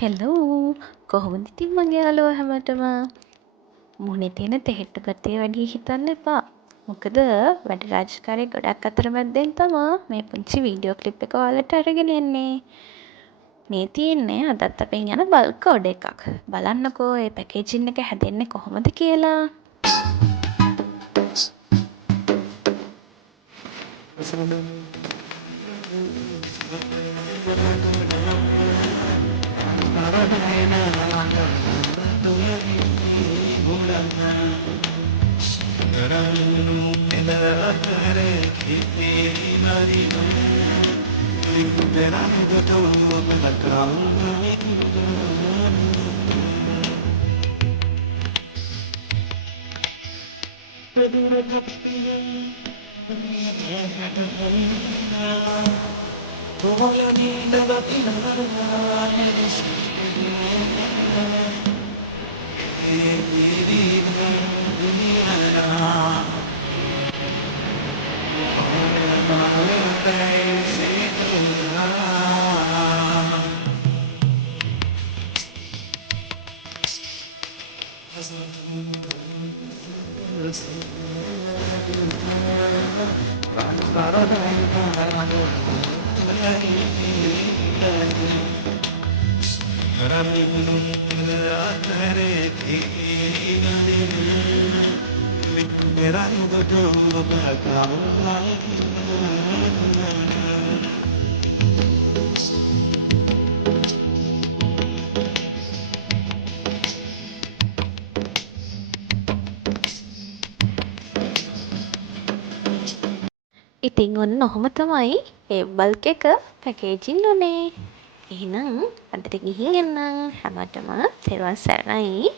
Hello කොහොමද ඉතින් මගේ යාළුවෝ හැමෝටම මුහුණේ තියෙන තෙහෙට්ටු ගතිය වැඩි හිතන්න එපා. මොකද වැඩ රාජකාරී ගොඩක් අතරමැද්දෙන් තමා මේ පුංචි වීඩියෝ ක්ලිප් එක ඔයාලට අරගෙන එන්නේ. මේ තියෙන්නේ අදත් අපෙන් යන බල්ක් ඕඩර් එකක්. බලන්නකෝ මේ පැකේජින් එක හැදෙන්නේ කොහොමද කියලා. ඉතින් ඔන්න ඔහොම තමයි ඒ බල්ක් එක පැකේජින් උනේ. එහෙනම් අදට ගිහින් එන්නම්. හැමෝටම තෙරුවන් සරණයි.